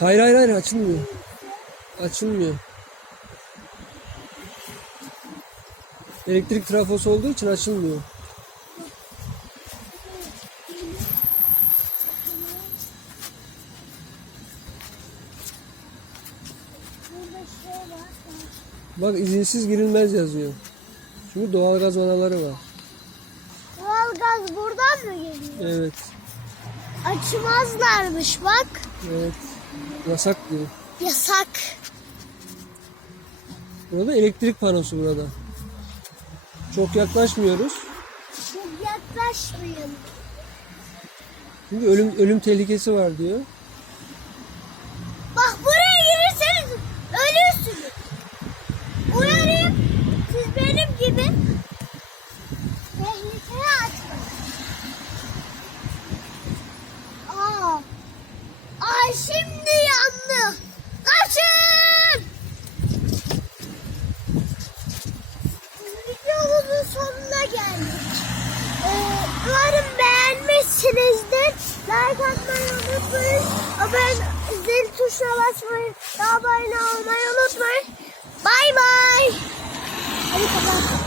Hayır hayır hayır açılmıyor. Açılmıyor. Elektrik trafosu olduğu için açılmıyor. Bak izinsiz girilmez yazıyor. Çünkü doğalgaz vanaları var. Doğalgaz buradan mı geliyor? Evet. Açmazlarmış bak. Evet. Yasak diyor. Yasak. Burada elektrik panosu burada. Çok yaklaşmıyoruz. Çok yaklaşmayın. Çünkü ölüm ölüm tehlikesi var diyor. Umarım beğenmişsinizdir. Like atmayı unutmayın. Abone zil tuşuna basmayı, abone olmayı unutmayın. Bay bay. Hadi kapat.